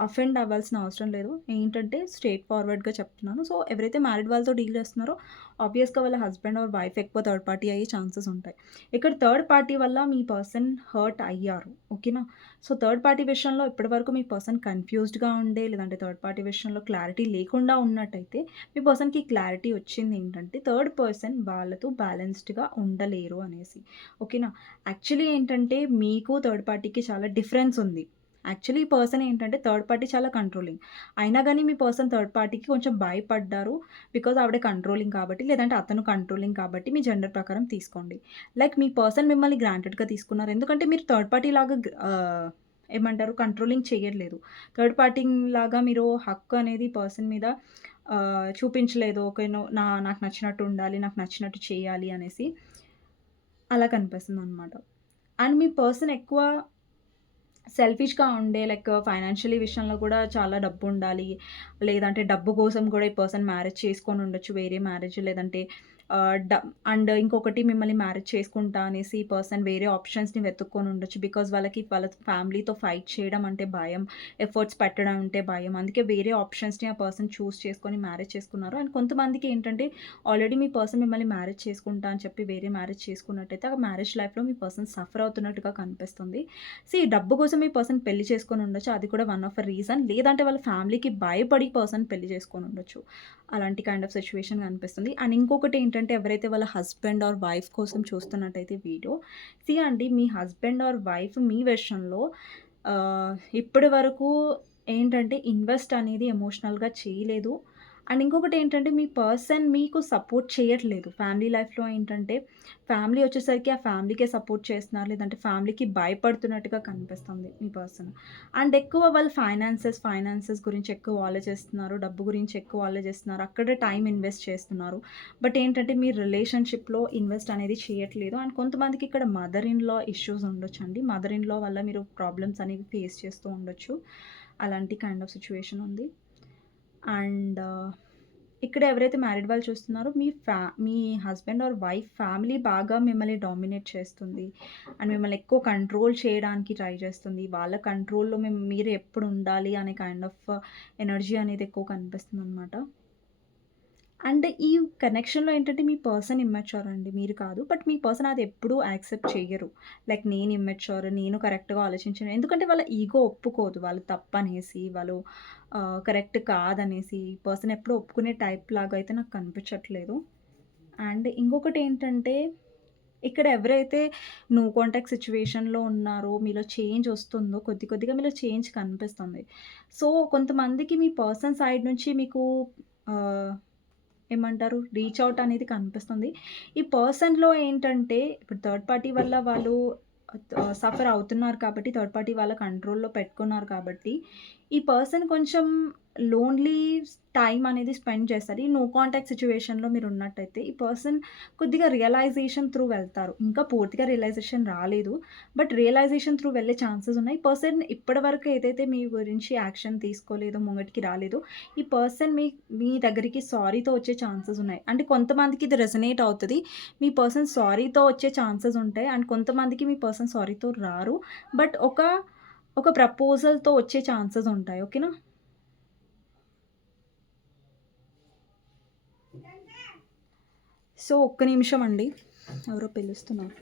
అఫెండ్ అవ్వాల్సిన అవసరం లేదు. ఏంటంటే స్ట్రేట్ ఫార్వర్డ్‌గా చెప్తున్నాను. సో, ఎవరైతే మ్యారీడ్ వాళ్ళతో డీల్ చేస్తున్నారో ఆబ్వియస్‌గా వాళ్ళ హస్బెండ్ ఆర్ వైఫ్ ఎక్కువ థర్డ్ పార్టీ అయ్యే ఛాన్సెస్ ఉంటాయి. ఇక్కడ థర్డ్ పార్టీ వల్ల మీ పర్సన్ హర్ట్ అయ్యారు. ఓకేనా. సో, థర్డ్ పార్టీ విషయంలో ఇప్పటివరకు మీ పర్సన్ కన్‌ఫ్యూజ్డ్‌గా ఉండే లేదంటే థర్డ్ పార్టీ విషయంలో క్లారిటీ లేకుండా ఉన్నట్టయితే మీ పర్సన్‌కి క్లారిటీ వచ్చింది ఏంటంటే థర్డ్ పర్సన్ వాళ్ళతో బ్యాలెన్స్డ్‌గా ఉండలేరు అనేసి. ఓకేనా. యాక్చువల్లీ ఏంటంటే మీకు థర్డ్ పార్టీకి చాలా డిఫరెన్స్ ఉంది. యాక్చువల్లీ ఈ పర్సన్ ఏంటంటే థర్డ్ పార్టీ చాలా కంట్రోలింగ్. అయినా కానీ మీ పర్సన్ థర్డ్ పార్టీకి కొంచెం భయపడ్డారు. బికాజ్ ఆవిడ కంట్రోలింగ్ కాబట్టి లేదంటే అతను కంట్రోలింగ్ కాబట్టి మీ జెండర్ ప్రకారం తీసుకోండి. లైక్ మీ పర్సన్ మిమ్మల్ని గ్రాంటెడ్‌గా తీసుకున్నారు. ఎందుకంటే మీరు థర్డ్ పార్టీ లాగా ఏమంటారు కంట్రోలింగ్ చేయట్లేదు. థర్డ్ పార్టీ లాగా మీరు హక్కు అనేది పర్సన్ మీద చూపించలేదు. ఓకేనో నా నాకు నచ్చినట్టు ఉండాలి. నాకు నచ్చినట్టు చేయాలి అనేసి. అలా కనిపిస్తుంది అనమాట అండ్ మీ పర్సన్ ఎక్కువ సెల్ఫిష్‌గా ఉండే లైక్ ఫైనాన్షియలీ విషయంలో కూడా చాలా డబ్బు ఉండాలి లేదంటే డబ్బు కోసం కూడా ఈ పర్సన్ మ్యారేజ్ చేసుకొని ఉండొచ్చు. వేరే మ్యారేజ్ లేదంటే అండ్ ఇంకొకటి మిమ్మల్ని మ్యారేజ్ చేసుకుంటా అనేసి ఈ పర్సన్ వేరే ఆప్షన్స్‌ని వెతుక్కొని ఉండొచ్చు. బికాజ్ వాళ్ళకి వాళ్ళ ఫ్యామిలీతో ఫైట్ చేయడం అంటే భయం. ఎఫర్ట్స్ పెట్టడం అంటే భయం. అందుకే వేరే ఆప్షన్స్‌ని ఆ పర్సన్ చూస్ చేసుకొని మ్యారేజ్ చేసుకున్నారు. అండ్ కొంతమందికి ఏంటంటే ఆల్రెడీ మీ పర్సన్ మిమ్మల్ని మ్యారేజ్ చేసుకుంటా అని చెప్పి వేరే మ్యారేజ్ చేసుకున్నట్టయితే ఆ మ్యారేజ్ లైఫ్‌లో మీ పర్సన్ సఫర్ అవుతున్నట్టుగా కనిపిస్తుంది. సీ డబ్బు కోసం మీ పర్సన్ పెళ్ళి చేసుకొని ఉండొచ్చు. అది కూడా వన్ ఆఫ్ అ రీజన్. లేదంటే వాళ్ళ ఫ్యామిలీకి భయపడి పర్సన్ పెళ్ళి చేసుకొని ఉండొచ్చు. అలాంటి కైండ్ ఆఫ్ సిచ్యువేషన్ కనిపిస్తుంది. అండ్ ఇంకొకటి ఏంటంటే ఎవరైతే వాళ్ళ హస్బెండ్ ఆర్ వైఫ్ కోసం చూస్తున్నట్టయితే వీడియో సీ అండి మీ హస్బెండ్ ఆర్ వైఫ్ మీ విషయంలో ఇప్పటి వరకు ఏంటంటే ఇన్వెస్ట్ అనేది ఎమోషనల్‌గా చేయలేదు. అండ్ ఇంకొకటి ఏంటంటే మీ పర్సన్ మీకు సపోర్ట్ చేయట్లేదు. ఫ్యామిలీ లైఫ్‌లో ఏంటంటే ఫ్యామిలీ వచ్చేసరికి ఆ ఫ్యామిలీకే సపోర్ట్ చేస్తున్నారు. లేదంటే ఫ్యామిలీకి భయపడుతున్నట్టుగా కనిపిస్తుంది మీ పర్సన్. అండ్ ఎక్కువ వాళ్ళు ఫైనాన్సెస్, ఫైనాన్సెస్ గురించి ఎక్కువ ఆలోచిస్తున్నారు. డబ్బు గురించి ఎక్కువ ఆలోచిస్తున్నారు. అక్కడే టైం ఇన్వెస్ట్ చేస్తున్నారు. బట్ ఏంటంటే మీ రిలేషన్‌షిప్‌లో ఇన్వెస్ట్ అనేది చేయట్లేదు. అండ్ కొంతమందికి ఇక్కడ మదర్ ఇన్ లా ఇష్యూస్ ఉండొచ్చండి. మదర్ ఇన్ లా వల్ల మీరు ప్రాబ్లమ్స్ అనేవి ఫేస్ చేస్తూ ఉండొచ్చు. అలాంటి కైండ్ ఆఫ్ సిచ్యువేషన్ ఉంది. అండ్ ఇక్కడ ఎవరైతే మ్యారీడ్ వాళ్ళు చూస్తున్నారో మీ ఫ్యా మీ హస్బెండ్ ఆర్ వైఫ్ ఫ్యామిలీ బాగా మిమ్మల్ని డామినేట్ చేస్తుంది. అండ్ మిమ్మల్ని ఎక్కువ కంట్రోల్ చేయడానికి ట్రై చేస్తుంది. వాళ్ళ కంట్రోల్‌లో మేము మీరు ఎప్పుడు ఉండాలి అనే కైండ్ ఆఫ్ ఎనర్జీ అనేది ఎక్కువ కనిపిస్తుంది అనమాట అండ్ ఈ కనెక్షన్‌లో ఏంటంటే మీ పర్సన్ ఇమ్మెచ్యూర్ అండి. మీరు కాదు. బట్ మీ పర్సన్ అది ఎప్పుడూ యాక్సెప్ట్ చేయరు లైక్ నేను ఇమ్మెచ్యూర్, నేను కరెక్ట్‌గా ఆలోచించను. ఎందుకంటే వాళ్ళ ఈగో ఒప్పుకోదు. వాళ్ళు తప్పనేసి, వాళ్ళు కరెక్ట్ కాదనేసి పర్సన్ ఎప్పుడూ ఒప్పుకునే టైప్ లాగా అయితే నాకు కనిపించట్లేదు. అండ్ ఇంకొకటి ఏంటంటే ఇక్కడ ఎవరైతే నో కాంటాక్ట్ సిచ్యువేషన్లో ఉన్నారో, మీలో చేంజ్ వస్తుందో కొద్ది కొద్దిగా మీలో చేంజ్ కనిపిస్తుంది. సో, కొంతమందికి మీ పర్సన్ సైడ్ నుంచి మీకు ఏమంటారు రీచ్ అవుట్ అనేది కనిపిస్తుంది. ఈ పర్సన్‌లో ఏంటంటే ఇప్పుడు థర్డ్ పార్టీ వల్ల వాళ్ళు సఫర్ అవుతున్నారు కాబట్టి థర్డ్ పార్టీ వాళ్ళ కంట్రోల్‌లో పెట్టుకున్నారు కాబట్టి, ఈ పర్సన్ కొంచెం లోన్లీ టైం అనేది స్పెండ్ చేస్తారు. ఈ నో కాంటాక్ట్ సిచువేషన్లో మీరు ఉన్నట్టయితే ఈ పర్సన్ కొద్దిగా రియలైజేషన్ త్రూ వెళ్తారు. ఇంకా పూర్తిగా రియలైజేషన్ రాలేదు. బట్ రియలైజేషన్ త్రూ వెళ్ళే ఛాన్సెస్ ఉన్నాయి. ఈ పర్సన్ ఇప్పటివరకు ఏదైతే మీ గురించి యాక్షన్ తీసుకోలేదో, ముంగటికి రాలేదు ఈ పర్సన్ మీ మీ దగ్గరికి సారీతో వచ్చే ఛాన్సెస్ ఉన్నాయి. అంటే కొంతమందికి ఇది రెజనేట్ అవుతుంది మీ పర్సన్ సారీతో వచ్చే ఛాన్సెస్ ఉంటాయి. అండ్ కొంతమందికి మీ పర్సన్ సారీతో రారు. బట్ ఒక, ఒక ప్రపోజల్‌తో వచ్చే ఛాన్సెస్ ఉంటాయి. ఓకేనా? సో, ఒక్క నిమిషం అండి. ఎవరో పిలుస్తున్నారు.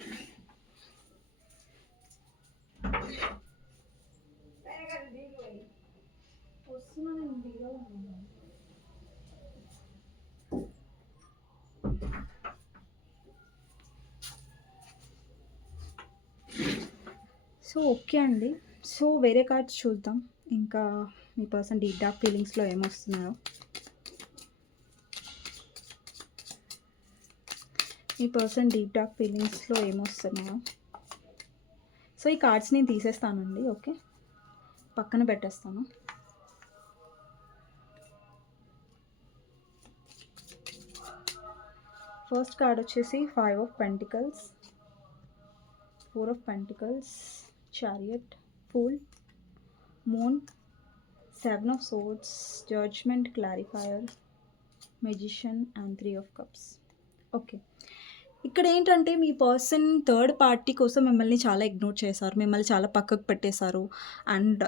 సో, ఓకే అండి. సో, వేరే కార్డ్స్ చూద్దాం. ఇంకా మీ పర్సన్ డీప్ డార్క్ ఫీలింగ్స్‌లో ఏమొస్తున్నాయో. మీ పర్సన్ డీప్ డార్క్ ఫీలింగ్స్‌లో ఏమొస్తున్నాయో. సో, ఈ కార్డ్స్ నేను తీసేస్తానండి. ఓకే. పక్కన పెట్టేస్తాను. ఫస్ట్ కార్డ్ వచ్చేసి five of pentacles. Four of pentacles, chariot, fool, moon, seven of swords judgement, clarifier, magician and three of cups. Okay. ఇక్కడ ఏంటంటే మీ పర్సన్ థర్డ్ పార్టీ కోసం మిమ్మల్ని చాలా ఇగ్నోర్ చేశారు. మిమ్మల్ని చాలా పక్కకు పెట్టేశారు. అండ్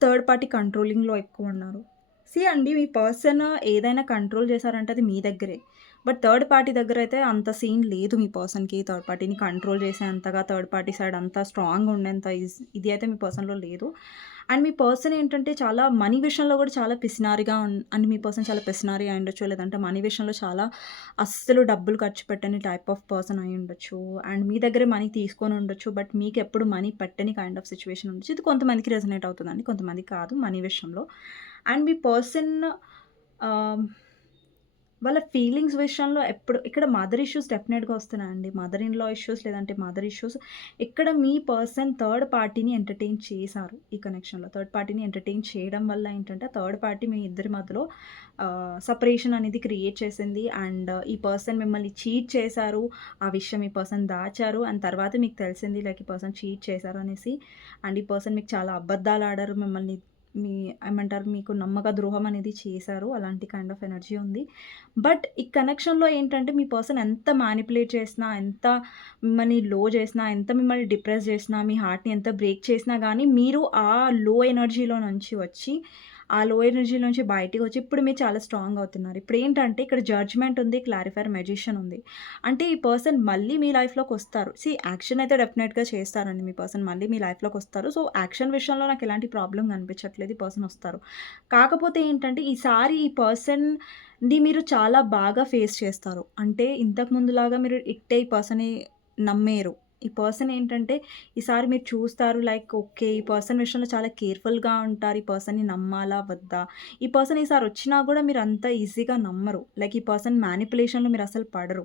థర్డ్ పార్టీ కంట్రోలింగ్‌లో ఎక్కువ ఉన్నారు సీ అండి మీ పర్సన్ ఏదైనా కంట్రోల్ చేశారంటే అది మీ దగ్గరే. బట్ థర్డ్ పార్టీ దగ్గర అయితే అంత సీన్ లేదు మీ పర్సన్‌కి థర్డ్ పార్టీని కంట్రోల్ చేసేంతగా థర్డ్ పార్టీ సైడ్ అంత స్ట్రాంగ్‌గా ఉండేంత ఇది అయితే మీ పర్సన్‌లో లేదు. అండ్ మీ పర్సన్ ఏంటంటే చాలా మనీ విషయంలో కూడా చాలా పిసినారిగా అండ్ మీ పర్సన్ చాలా పిసినారి ఉండొచ్చు లేదంటే మనీ విషయంలో చాలా అస్సలు డబ్బులు ఖర్చు పెట్టని టైప్ ఆఫ్ పర్సన్ అయి ఉండొచ్చు అండ్ మీ దగ్గరే మనీ తీసుకొని ఉండొచ్చు. బట్ మీకు ఎప్పుడు మనీ పెట్టని కైండ్ ఆఫ్ సిచ్యువేషన్ ఉండొచ్చు. ఇది కొంతమందికి రెజనేట్ అవుతుందండి కొంతమంది కాదు మనీ విషయంలో. అండ్ మీ పర్సన్ వాళ్ళ ఫీలింగ్స్ విషయంలో ఎప్పుడు ఇక్కడ మదర్ ఇష్యూస్ డెఫినెట్‌గా వస్తున్నాయండి. మదర్ ఇన్ లా ఇష్యూస్ లేదంటే మదర్ ఇష్యూస్ ఇక్కడ మీ పర్సన్ థర్డ్ పార్టీని ఎంటర్‌టైన్ చేశారు ఈ కనెక్షన్‌లో. థర్డ్ పార్టీని ఎంటర్‌టైన్ చేయడం వల్ల ఏంటంటే థర్డ్ పార్టీ మీ ఇద్దరి మధ్యలో సపరేషన్ అనేది క్రియేట్ చేసింది. అండ్ ఈ పర్సన్ మిమ్మల్ని చీట్ చేశారు. ఆ విషయం ఈ పర్సన్ దాచారు. అండ్ తర్వాత మీకు తెలిసింది లైక్ ఈ పర్సన్ చీట్ చేశారు అనేసి. అండ్ ఈ పర్సన్ మీకు చాలా అబద్ధాలు ఆడారు మిమ్మల్ని మీ ఏమంటారు మీకు నమ్మక ద్రోహం అనేది చేశారు. అలాంటి కైండ్ ఆఫ్ ఎనర్జీ ఉంది. బట్ ఈ కనెక్షన్‌లో ఏంటంటే మీ పర్సన్ ఎంత మ్యానిపులేట్ చేసినా, ఎంత మిమ్మల్ని లో చేసినా, ఎంత మిమ్మల్ని డిప్రెస్ చేసినా, మీ హార్ట్‌ని ఎంత బ్రేక్ చేసినా కానీ మీరు ఆ లో ఎనర్జీలో నుంచి వచ్చి, ఆ లో ఎనర్జీ నుంచి బయటికొచ్చి ఇప్పుడు మీరు చాలా స్ట్రాంగ్ అవుతున్నారు. ఇప్పుడు ఏంటంటే ఇక్కడ జడ్జ్‌మెంట్ ఉంది, క్లారిఫైర్ మెజిషియన్ ఉంది. అంటే ఈ పర్సన్ మళ్ళీ మీ లైఫ్లోకి వస్తారు సి యాక్షన్ అయితే డెఫినెట్‌గా చేస్తారండి మీ పర్సన్ మళ్ళీ మీ లైఫ్లోకి వస్తారు సో, యాక్షన్ విషయంలో నాకు ఎలాంటి ప్రాబ్లం కనిపించట్లేదు. ఈ పర్సన్ వస్తారు. కాకపోతే ఏంటంటే ఈసారి ఈ పర్సన్ని మీరు చాలా బాగా ఫేస్ చేస్తారు. అంటే ఇంతకు ముందులాగా మీరు ఇట్టే ఈ పర్సన్‌ని నమ్మేరు ఈ పర్సన్ ఏంటంటే ఈసారి మీరు చూస్తారు లైక్ ఓకే. ఈ పర్సన్ విషయంలో చాలా కేర్‌ఫుల్‌గా ఉంటారు. ఈ పర్సన్‌ని నమ్మాలా? వద్దా? ఈ పర్సన్ ఈసారి వచ్చినా కూడా మీరు అంత ఈజీగా నమ్మరు. లైక్ ఈ పర్సన్ మ్యానిపులేషన్లో మీరు అసలు పడరు.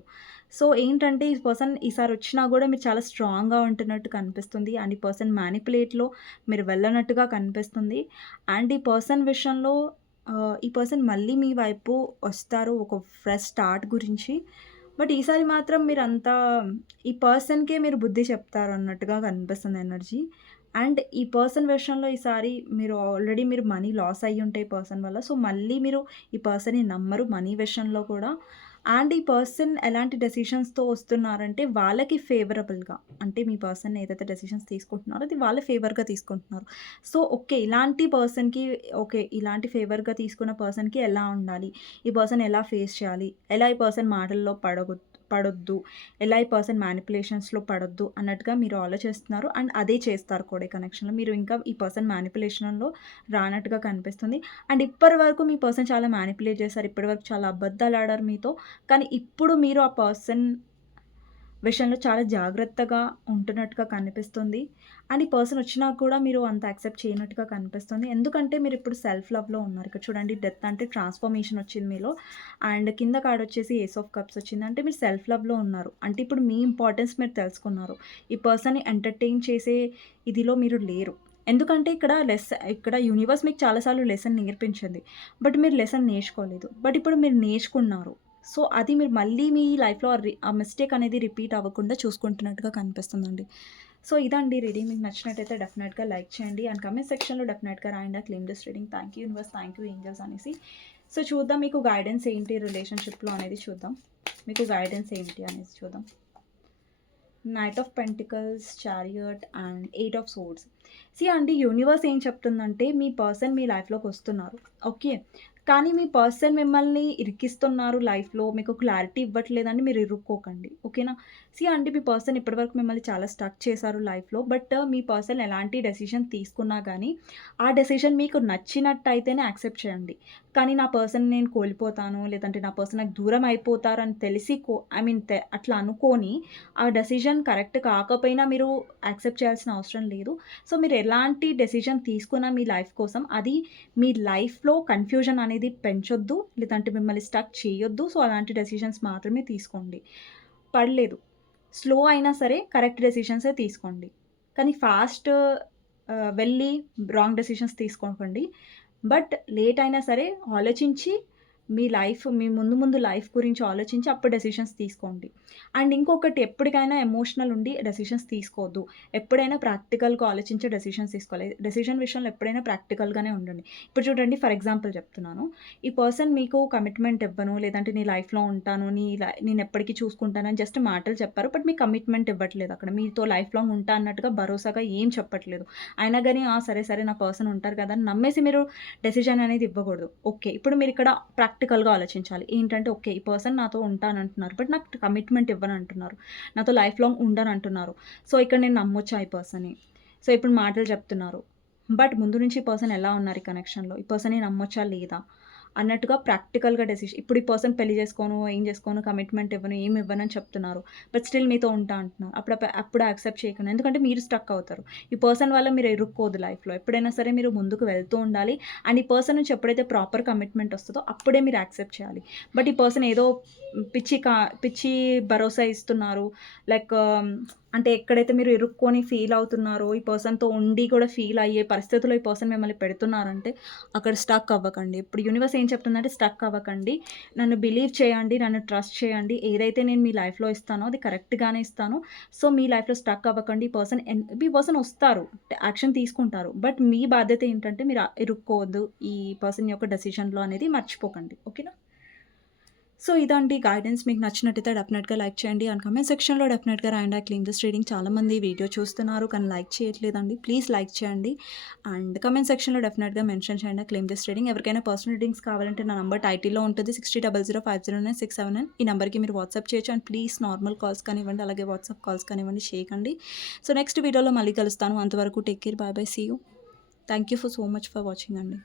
సో, ఏంటంటే ఈ పర్సన్ ఈసారి వచ్చినా కూడా మీరు చాలా స్ట్రాంగ్‌గా ఉంటున్నట్టు కనిపిస్తుంది. అండ్ ఈ పర్సన్ మ్యానిపులేట్లో మీరు వెళ్ళనట్టుగా కనిపిస్తుంది. అండ్ ఈ పర్సన్ విషయంలో ఈ పర్సన్ మళ్ళీ మీ వైపు వస్తారు. ఒక ఫ్రెష్ స్టార్ట్ గురించి. బట్ ఈసారి మాత్రం మీరంతా ఈ పర్సన్‌కే మీరు బుద్ధి చెప్తారు అన్నట్టుగా కనిపిస్తుంది ఎనర్జీ. అండ్ ఈ పర్సన్ విషయంలో ఈసారి మీరు ఆల్రెడీ మీరు మనీ లాస్ అయ్యి ఈ పర్సన్ వల్ల. సో, మళ్ళీ మీరు ఈ పర్సన్‌ని నమ్మరు మనీ విషయంలో కూడా. అండ్ ఈ పర్సన్ ఎలాంటి డెసిషన్స్‌తో వస్తున్నారంటే వాళ్ళకి ఫేవరబుల్‌గా అంటే మీ పర్సన్ ఏదైతే డెసిషన్స్ తీసుకుంటున్నారో అది వాళ్ళ ఫేవర్‌గా తీసుకుంటున్నారు. So, okay. ఇలాంటి పర్సన్‌కి ఓకే. ఇలాంటి ఫేవర్‌గా తీసుకున్న పర్సన్‌కి ఎలా ఉండాలి? ఈ పర్సన్ ఎలా ఫేస్ చేయాలి? ఎలా ఈ పర్సన్ మాటల్లో పడగొద్దు పడొద్దు. ఎలా ఈ పర్సన్ మ్యానిపులేషన్స్‌లో పడొద్దు అన్నట్టుగా మీరు ఆలోచిస్తున్నారు. అండ్ అదే చేస్తారు కూడా కనెక్షన్‌లో. మీరు ఇంకా ఈ పర్సన్ మ్యానిపులేషన్‌లో రానట్టుగా కనిపిస్తుంది. అండ్ ఇప్పటి వరకు మీ పర్సన్ చాలా మ్యానిపులేట్ చేశారు. ఇప్పటి వరకు చాలా అబద్ధాలాడారు మీతో. కానీ ఇప్పుడు మీరు ఆ పర్సన్ విషయంలో చాలా జాగ్రత్తగా ఉంటున్నట్టుగా కనిపిస్తుంది. అండ్ ఈ పర్సన్ వచ్చినా కూడా మీరు అంత యాక్సెప్ట్ చేయనట్టుగా కనిపిస్తుంది. ఎందుకంటే మీరు ఇప్పుడు సెల్ఫ్ లవ్‌లో ఉన్నారు. ఇక్కడ చూడండి డెత్ అంటే ట్రాన్స్‌ఫర్మేషన్ వచ్చింది మీలో. అండ్ కింద కార్డ్ వచ్చేసి ఏస్ ఆఫ్ కప్స్ వచ్చింది. అంటే మీరు సెల్ఫ్ లవ్‌లో ఉన్నారు. అంటే ఇప్పుడు మీ ఇంపార్టెన్స్ మీరు తెలుసుకున్నారు. ఈ పర్సన్‌ని ఎంటర్‌టైన్ చేసే ఇదిలో మీరు లేరు. ఎందుకంటే ఇక్కడ లెస్ ఇక్కడ యూనివర్స్ మీకు చాలాసార్లు లెసన్ నేర్పించింది. బట్ మీరు లెసన్ నేర్చుకోలేదు. బట్ ఇప్పుడు మీరు నేర్చుకున్నారు. సో, అది మీరు మళ్ళీ మీ లైఫ్‌లో రి ఆ మిస్టేక్ అనేది రిపీట్ అవ్వకుండా చూసుకుంటున్నట్టుగా కనిపిస్తుందండి. సో, ఇదండి రీడింగ్. మీకు నచ్చినట్టయితే డెఫినెట్‌గా లైక్ చేయండి. అండ్ కమెంట్ సెక్షన్‌లో డెఫినెట్‌గా రాయండి. I claim this reading. Thank you universe, thank you angels అనేసి. సో, చూద్దాం మీకు గైడెన్స్ ఏంటి రిలేషన్‌షిప్‌లో అనేది చూద్దాం. మీకు గైడెన్స్ ఏంటి అనేది చూద్దాం. Knight of pentacles, chariot and eight of swords. See అండి యూనివర్స్ ఏం చెప్తుందంటే మీ పర్సన్ మీ లైఫ్‌లోకి వస్తున్నారు. ఓకే. కానీ మీ పర్సన్ మిమ్మల్ని ఇరికిస్తున్నారు లైఫ్‌లో. మీకు క్లారిటీ ఇవ్వట్లేదని మీరు ఇరుక్కోకండి. ఓకేనా. సీ అంటే మీ పర్సన్ ఇప్పటివరకు మిమ్మల్ని చాలా స్టక్ చేశారు లైఫ్‌లో. బట్ మీ పర్సన్ ఎలాంటి డెసిషన్ తీసుకున్నా కానీ ఆ డెసిషన్ మీకు నచ్చినట్టయితేనే యాక్సెప్ట్ చేయండి. కానీ నా పర్సన్ నేను కోల్పోతాను. లేదంటే నా పర్సన్ నాకు దూరం అయిపోతారని తెలిసి కో ఐ మీన్ తె అట్లా అనుకొని ఆ డెసిషన్ కరెక్ట్ కాకపోయినా మీరు యాక్సెప్ట్ చేయాల్సిన అవసరం లేదు. సో, మీరు ఎలాంటి డెసిషన్ తీసుకున్నా మీ లైఫ్ కోసం అది మీ లైఫ్‌లో కన్‌ఫ్యూజన్ అనేది పెంచొద్దు. లేదంటే మిమ్మల్ని స్టక్ చేయొద్దు. సో, అలాంటి డెసిషన్స్ మాత్రమే తీసుకోండి. పర్లేదు. స్లో అయినా సరే కరెక్ట్ డెసిషన్సే తీసుకోండి. కానీ ఫాస్ట్ వెళ్ళి రాంగ్ డెసిషన్స్ తీసుకోకండి. బట్ లేట్ అయినా సరే ఆలోచించి మీ లైఫ్ మీ ముందు ముందు లైఫ్ గురించి ఆలోచించి అప్పుడు డెసిషన్స్ తీసుకోండి. అండ్ ఇంకొకటి ఎప్పటికైనా ఎమోషనల్ ఉండి డెసిషన్స్ తీసుకోవద్దు. ఎప్పుడైనా ప్రాక్టికల్‌గా ఆలోచించి డెసిషన్స్ తీసుకోవాలి. డెసిషన్ విషయంలో ఎప్పుడైనా ప్రాక్టికల్‌గానే ఉండండి. ఇప్పుడు చూడండి ఫర్ ఎగ్జాంపుల్ చెప్తున్నాను. ఈ పర్సన్ మీకు కమిట్మెంట్ ఇవ్వను, లేదంటే నీ లైఫ్‌లో ఉంటాను, నీ లై నేను చూసుకుంటాను చూసుకుంటానని జస్ట్ మాటలు చెప్పారు. బట్ మీ కమిట్మెంట్ ఇవ్వట్లేదు అక్కడ. మీతో లైఫ్ లాంగ్ ఉంటా అన్నట్టుగా భరోసాగా ఏం చెప్పట్లేదు. అయినా కానీ ఆ! సరే, సరే నా పర్సన్ ఉంటారు కదా! అని నమ్మేసి మీరు డెసిషన్ అనేది ఇవ్వకూడదు. ఓకే. ఇప్పుడు మీరు ఇక్కడ ప్రాక్టికల్‌గా ఆలోచించాలి. ఏంటంటే ఓకే. ఈ పర్సన్ నాతో ఉంటానంటున్నారు. బట్ నాకు కమిట్మెంట్ ఇవ్వనంటున్నారు. నాతో లైఫ్ లాంగ్ ఉండనంటున్నారు. సో, ఇక్కడ నేను నమ్మొచ్చా ఈ పర్సన్‌ని? సో, ఇప్పుడు మాటలు చెప్తున్నారు. బట్ ముందు నుంచి ఈ పర్సన్ ఎలా ఉన్నారు ఈ కనెక్షన్‌లో? ఈ పర్సన్‌ని నమ్మొచ్చా లేదా? అన్నట్టుగా ప్రాక్టికల్‌గా డెసిషన్ ఇప్పుడు ఈ పర్సన్ పెళ్ళి చేసుకోను, ఏం చేసుకోను, కమిట్మెంట్ ఇవ్వను, ఏమి ఇవ్వనని చెప్తున్నారు. బట్ స్టిల్ మీతో ఉంటా అంటున్నారు. అప్పుడు అప్పుడు యాక్సెప్ట్ చేయకుండా ఎందుకంటే మీరు స్టక్ అవుతారు. ఈ పర్సన్ వల్ల మీరు ఇరుక్కోదు లైఫ్‌లో. ఎప్పుడైనా సరే మీరు ముందుకు వెళ్తూ ఉండాలి. అండ్ ఈ పర్సన్ నుంచి ఎప్పుడైతే ప్రాపర్ కమిట్మెంట్ వస్తుందో అప్పుడే మీరు యాక్సెప్ట్ చేయాలి. బట్ ఈ పర్సన్ ఏదో పిచ్చి కా పిచ్చి భరోసా ఇస్తున్నారు. లైక్ um, అంటే ఎక్కడైతే మీరు ఇరుక్కొని ఫీల్ అవుతున్నారో, ఈ పర్సన్‌తో ఉండి కూడా ఫీల్ అయ్యే పరిస్థితుల్లో ఈ పర్సన్ మిమ్మల్ని పెడుతున్నారంటే అక్కడ స్టక్ అవ్వకండి. ఇప్పుడు యూనివర్స్ ఏం చెప్తుందంటే స్టక్ అవ్వకండి. నన్ను బిలీవ్ చేయండి. నన్ను ట్రస్ట్ చేయండి. ఏదైతే నేను మీ లైఫ్‌లో ఇస్తానో అది కరెక్ట్‌గానే ఇస్తాను. సో, మీ లైఫ్‌లో స్టక్ అవ్వకండి. ఈ పర్సన్ ఎన్ ఈ పర్సన్ వస్తారు. యాక్షన్ తీసుకుంటారు. బట్ మీ బాధ్యత ఏంటంటే మీరు ఇరుక్కోవద్దు. ఈ పర్సన్ యొక్క డెసిషన్‌లో అనేది మర్చిపోకండి. ఓకేనా. సో, ఇదండి గైడెన్స్. మీకు నచ్చినట్టయితే డెఫినెట్‌గా లైక్ చేయండి. అండ్ కమెంట్ సెక్షన్‌లో డెఫినెట్‌గా రాయండి. ఐ క్లీమ్ దిస్ రీడింగ్ చాలామంది వీడియో చూస్తున్నారు. కానీ లైక్ చేయట్లేదండి. ప్లీజ్ లైక్ చేయండి. అండ్ కమెంట్ సెక్షన్‌లో డెఫినెట్‌గా మెన్షన్ చేయండి. Claim this reading. ఎవరికైనా పర్సనల్ రీడింగ్స్ కావాలంటే నా నంబర్ టైటిల్‌లో ఉంటుంది. 6000500967 ఈ నెంబర్కి మీరు వాట్సాప్ చేయొచ్చు. అండ్ ప్లీజ్ నార్మల్ కాల్స్ కానివ్వండి, అలాగే వాట్సాప్ కాల్స్ కానివ్వండి చేయకండి. సో, నెక్స్ట్ వీడియోలో మళ్ళీ కలుస్తాను. అంతవరకు take care. Bye bye. See you. Thank you for so much for watching అండి.